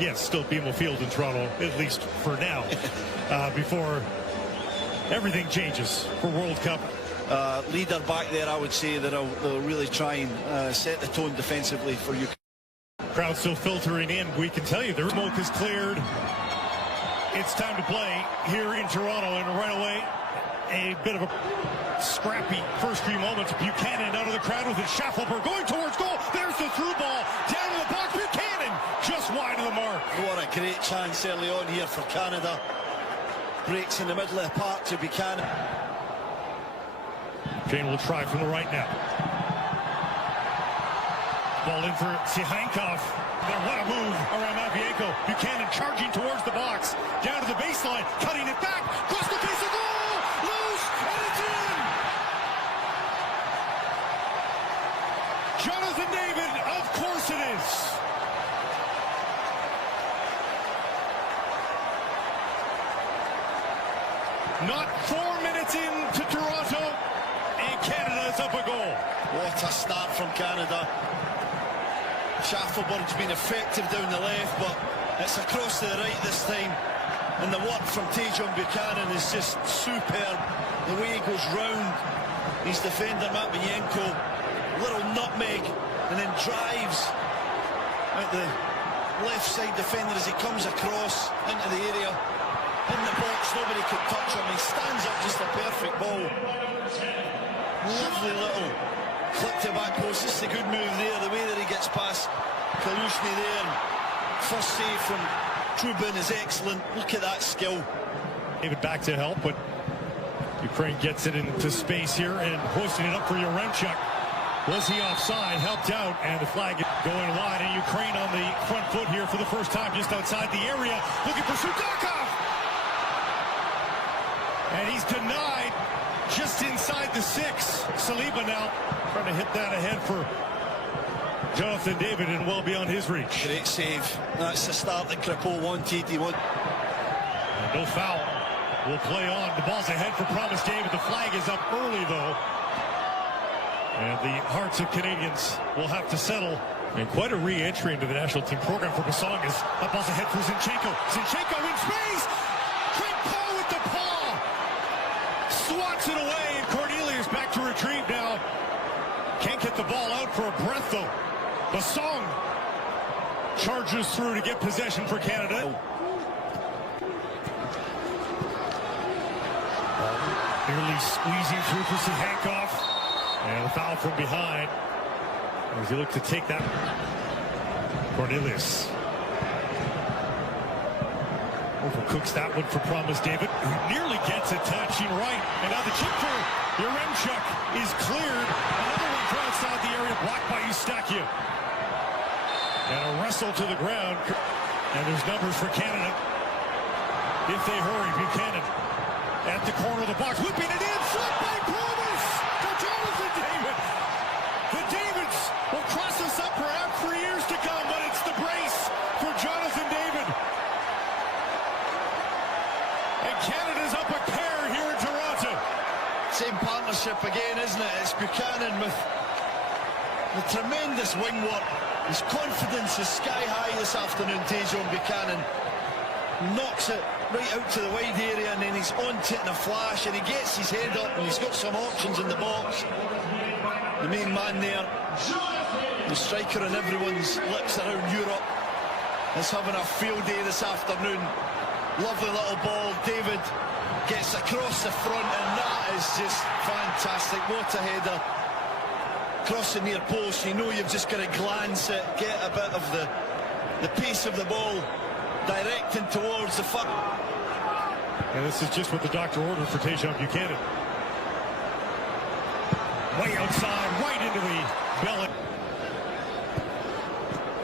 Yes, still BMO Field in Toronto, at least for now, before everything changes for World Cup. Leader back there, I would say that they'll really try and set the tone defensively for you. Crowd still filtering in. We can tell you the smoke is cleared. It's time to play here in Toronto, and right away, a bit of a scrappy first few moments. Buchanan out of the crowd with his Schaffelberg going towards goal. There's the through ball down to the box. Buchanan just wide of the mark. What a great chance early on here for Canada. Breaks in the middle of the park to Buchanan. Jane will try from the right now. Ball in for Sihankov. What a move around Matvienko. Buchanan charging towards the box. Down to the baseline. Cutting it back. Cross the face of goal. Loose. And it's in. Jonathan David. Of course it is. Not 4 minutes into Toronto, and Canada is up a goal. What a start from Canada. Schaffelberg's been effective down the left, but it's across to the right this time. And the work from Tajon Buchanan is just superb. The way he goes round his defender, Matvienko, little nutmeg, and then drives out the left side defender as he comes across into the area. In the box, nobody could touch him. He stands up, just a perfect ball. Lovely little clip to back post. This is a good move there, the way that he gets past Kalushny there. First save from Trubin is excellent. Look at that skill. David back to help, but Ukraine gets it into space here and hoisting it up for Yaremchuk. Was he offside? Helped out, and the flag is going wide. And Ukraine on the front foot here for the first time, just outside the area, looking for Sudakov. And he's denied just inside the 6. Saliba now trying to hit that ahead for Jonathan David and well beyond his reach. Great save. That's the start that Kripo wanted. He wanted. No foul. Will play on. The ball's ahead for Promise David. The flag is up early, though. And the hearts of Canadians will have to settle. And quite a re-entry into the national team program for Basongas. That ball's ahead for Zinchenko. Zinchenko in space! Kripo with the paw! Swats it away, and Cornelius back to retrieve now. Can't get the ball out for a breath, though. Basong charges through to get possession for Canada. Nearly squeezing through for Sihankov. And a foul from behind as he looked to take that. Cornelius overcooks that one for Promise David, who nearly gets it, touching right. And now the chip for Yaremchuk is cleared. Another one from outside the area, blocked by Eustaquio. And a wrestle to the ground. And there's numbers for Canada if they hurry. Buchanan at the corner of the box, whipping it in, flipped by Promise to Jonathan David. The Davids will cross us up perhaps for years to come, but it's the brace for Jonathan David. And Canada's up a pair here in Toronto. Same partnership again, isn't it? It's Buchanan with the tremendous wing work. His confidence is sky high this afternoon. Tajon Buchanan knocks it right out to the wide area, and then he's on to it in a flash, and he gets his head up, and he's got some options in the box. The main man there, the striker on everyone's lips around Europe, is having a field day this afternoon. Lovely little ball. David gets across the front, and that is just fantastic. What a header. Cross the near post. You know you've just got to glance it, get a bit of the pace of the ball, directing towards the front. And this is just what the doctor ordered for Tajon Buchanan. Way outside, right into the belly.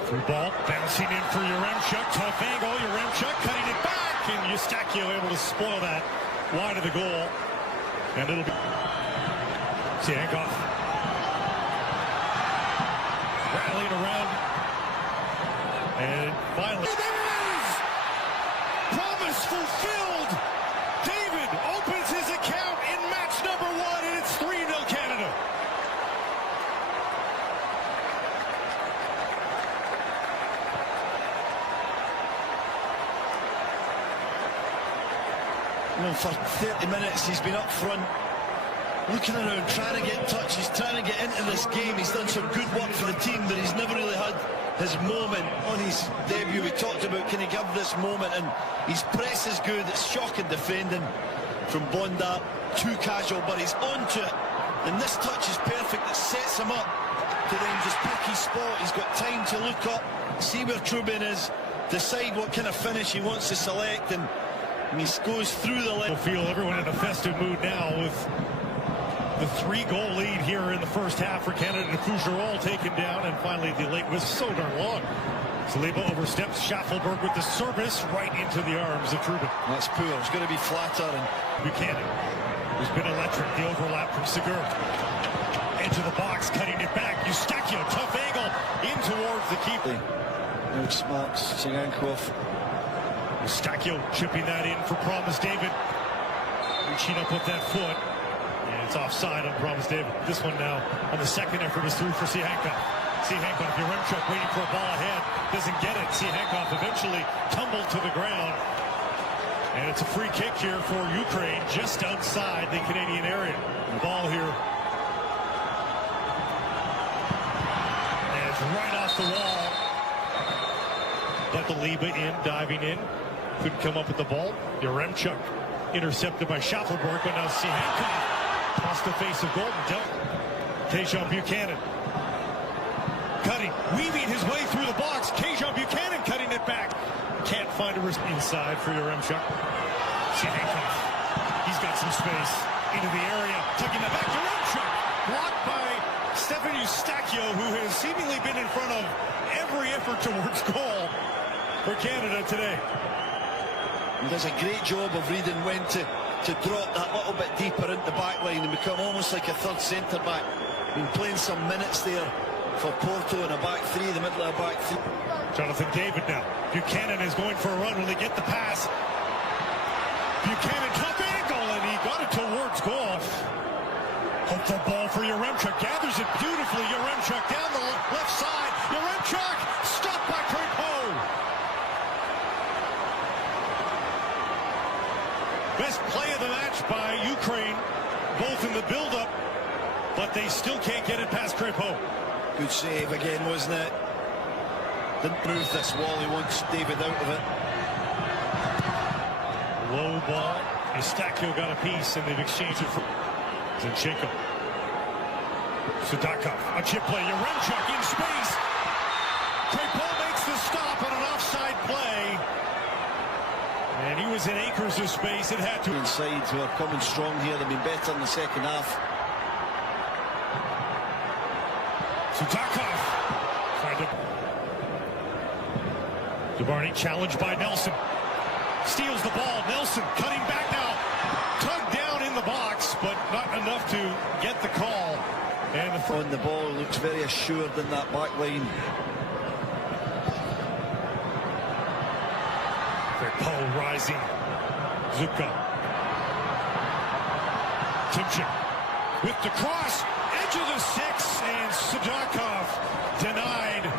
Through ball, bouncing in for Yaremchuk. Tough angle, Yaremchuk cutting it back, and Eustaquio able to spoil that wide of the goal. And it'll be Sihankov rallying around. And finally, there it is! Promise fulfilled! David opens his account in match number 1, and it's 3-0 Canada. You know, for 30 minutes he's been up front, looking around, trying to get touches, trying to get into this game. He's done some good work for the team, but he's never really had his moment on his debut. We talked about, can he give this moment, and his press is good. It's shocking defending from Bonda, too casual, but he's onto it, and this touch is perfect. It sets him up to then just pick his spot. He's got time to look up, see where Trubin is, decide what kind of finish he wants to select, and he goes through the leg. Feel everyone in a festive mood now with the 3-goal lead here in the first half for Canada. Kucherol taken down, and finally the late was so darn long. Saliba oversteps Schaffelberg with the service right into the arms of Trubin. That's poor. It's going to be flatter. And Buchanan, who's been electric. The overlap from Segura. Edge of the box, cutting it back. Eustachio, tough angle in towards the keeper. Outsmarts Tsingankov. Eustachio chipping that in for Promise David. Reaching up with that foot. And it's offside on Promise David. This one now on the second effort is through for Sihankov. Sihankov, Yaremchuk waiting for a ball ahead. Doesn't get it. Sihankov eventually tumbled to the ground. And it's a free kick here for Ukraine just outside the Canadian area. The ball here. And it's right off the wall. But the Liba in, diving in. Couldn't come up with the ball. Yaremchuk intercepted by Schaffelberg, but now Sihankov across the face of Golden dealt. Tajon Buchanan cutting, weaving his way through the box. Tajon Buchanan cutting it back. Can't find a wrist inside for Yaremchuk. Sihankov, he's got some space into the area, tucking it back. Yaremchuk blocked by Stefan Eustachio, who has seemingly been in front of every effort towards goal for Canada today. He does a great job of reading when to drop that little bit deeper into the back line and become almost like a third centre-back. Been playing some minutes there for Porto in a back three, the middle of a back three. Jonathan David now. Buchanan is going for a run. Will he get the pass? Buchanan, tough angle, and he got it towards goal. Hopeful ball for Yaremchuk. Gathers it beautifully. Yaremchuk down the left side. Yaremchuk stopped by Crépeau. Best play of the match by Ukraine, both in the build-up, but they still can't get it past Crépeau. Good save again, wasn't it? Didn't move this wall. He wants David out of it. Low ball. Eustachio got a piece, and they've exchanged it for Zinchenko. Sudakov, a chip play. Yaremchuk in space. Crépeau makes the stop on an offside play. And he was in acres of space. It had to. Inside, who are coming strong here. They've been better in the second half. Sudakov tried to. DeBarney challenged by Nelson. Steals the ball. Nelson cutting back now. Tugged down in the box, but not enough to get the call. And on the ball, looks very assured in that back line. Crépeau rising. Zuka. Timchin with the cross. Edge of the six, and Sudakov denied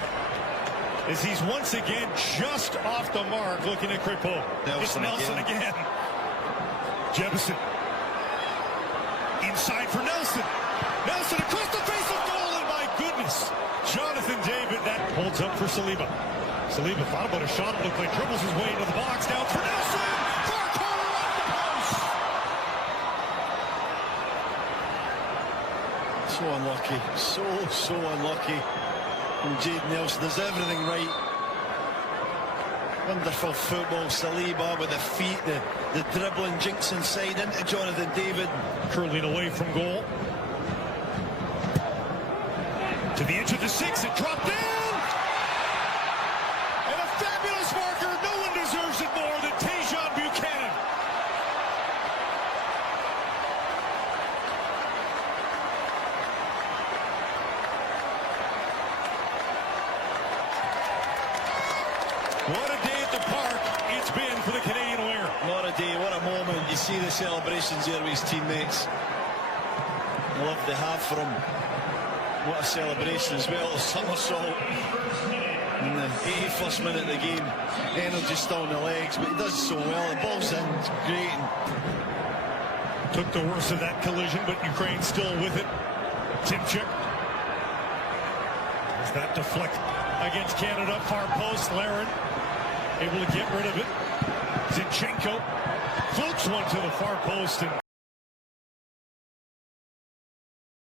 as he's once again just off the mark looking at Crépeau. It's Nelson again. Jefferson. Inside for Nelson. Nelson across the face of goal, and my goodness, Jonathan David, that holds up for Saliba. Saliba thought about a shot, it looked like dribbles his way into the box, down for Nelson! For a corner off the post! So unlucky, so unlucky. And Jade Nelson does everything right. Wonderful football. Saliba with the feet, the dribbling, jinks inside into Jonathan David. Curling away from goal. To the edge of the six, it dropped down! And a fabulous marker, no one deserves it more than Tajon Buchanan. What a day at the park it's been for the Canadian winger. What a day, what a moment. You see the celebrations here with his teammates. The love they have for him. What a celebration as well. A somersault in the 81st minute of the game. Energy still in the legs, but he does so well. The ball's in, it's great. took the worst of that collision, but Ukraine still with it. Timchuk. Does that deflect against Canada? Far post. Laren able to get rid of it. Zinchenko floats one to the far post and